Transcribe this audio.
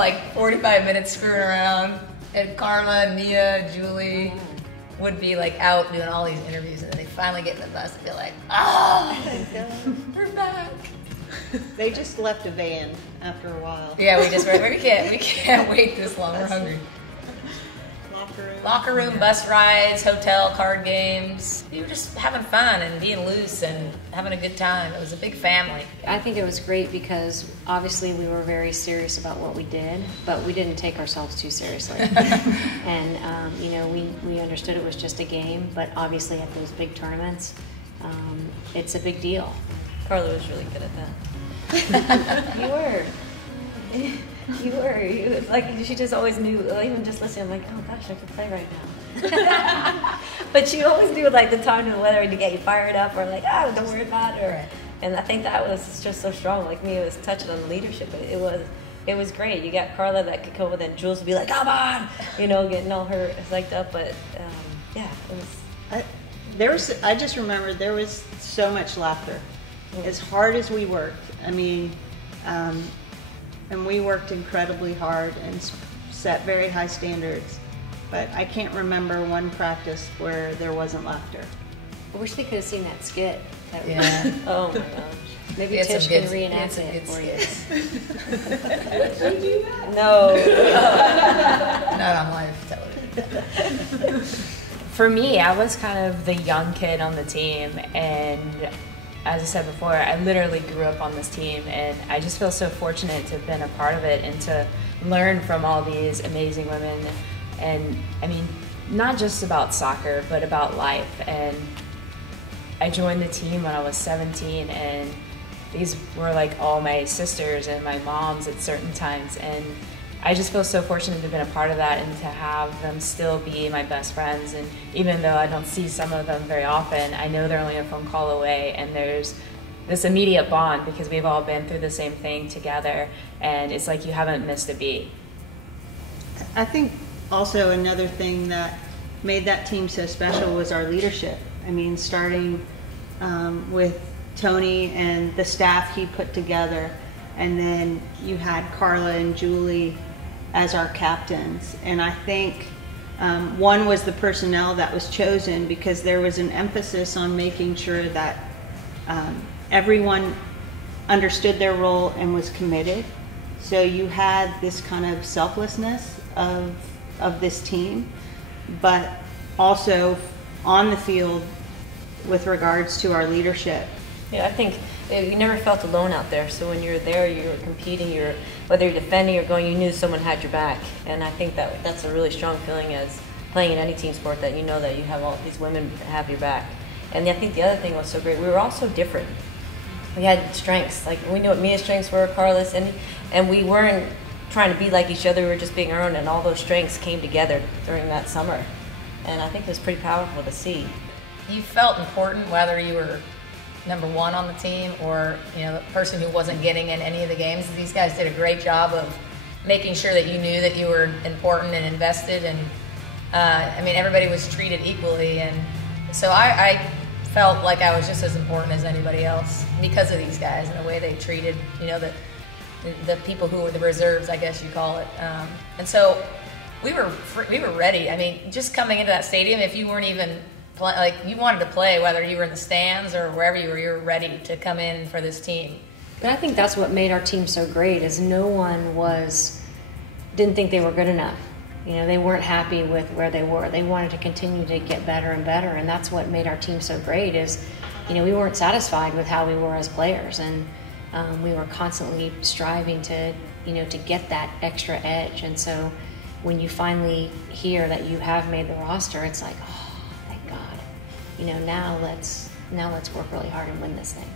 like 45 minutes screwing around. And Carla, Mia, Julie would be like out doing all these interviews, and then they finally get in the bus and be like, oh, we're back. They just left a van after a while. Yeah, we can't wait this long. We're hungry. Locker room, bus rides, hotel, card games. We were just having fun and being loose and having a good time. It was a big family. I think it was great because obviously we were very serious about what we did, but we didn't take ourselves too seriously. And you know, we understood it was just a game, but obviously at those big tournaments, it's a big deal. Carla was really good at that. You were. You were. Like, she just always knew, even just listening, I'm like, oh gosh, I could play right now. But she always knew like the time and the weather to get you fired up, or like, oh, don't worry about it. Or, and I think that was just so strong. Like me, it was touching on leadership. It was great. You got Carla that could come with, and Jules would be like, come on, you know, getting all her psyched up. But yeah, it was. I just remember there was so much laughter. As hard as we worked, I mean, and we worked incredibly hard and set very high standards, but I can't remember one practice where there wasn't laughter. I wish they could have seen that skit. Yeah. Oh my gosh. Maybe Tish can reenact it for you. Would you do that? No. Not on live television. For me, I was kind of the young kid on the team, and as I said before, I literally grew up on this team, and I just feel so fortunate to have been a part of it and to learn from all these amazing women. And I mean, not just about soccer, but about life. And I joined the team when I was 17, and these were like all my sisters and my moms at certain times. And I just feel so fortunate to have been a part of that and to have them still be my best friends. And even though I don't see some of them very often, I know they're only a phone call away, and there's this immediate bond because we've all been through the same thing together, and it's like you haven't missed a beat. I think also another thing that made that team so special was our leadership. I mean, starting with Tony and the staff he put together, and then you had Carla and Julie as our captains. And I think one was the personnel that was chosen because there was an emphasis on making sure that everyone understood their role and was committed. So you had this kind of selflessness of this team, but also on the field with regards to our leadership. Yeah, I think you never felt alone out there. So when you're there, you're competing, whether you're defending or going, you knew someone had your back. And I think that's a really strong feeling as playing in any team sport, that you know that you have all these women have your back. And I think the other thing was so great, we were all so different. We had strengths, like we knew what Mia's strengths were, Carla's, and we weren't trying to be like each other, we were just being our own, and all those strengths came together during that summer. And I think it was pretty powerful to see. You felt important whether you were number one on the team or, you know, the person who wasn't getting in any of the games. These guys did a great job of making sure that you knew that you were important and invested, and I mean, everybody was treated equally, and so I felt like I was just as important as anybody else because of these guys and the way they treated, you know, the people who were the reserves, I guess you call it. And so we were ready. I mean, just coming into that stadium, if you weren't even like you wanted to play, whether you were in the stands or wherever you were ready to come in for this team. But I think that's what made our team so great, is no one didn't think they were good enough. You know, they weren't happy with where they were. They wanted to continue to get better and better, and that's what made our team so great. Is, you know, we weren't satisfied with how we were as players, and we were constantly striving to, you know, to get that extra edge. And so when you finally hear that you have made the roster, it's like, oh, thank God. You know, now let's work really hard and win this thing.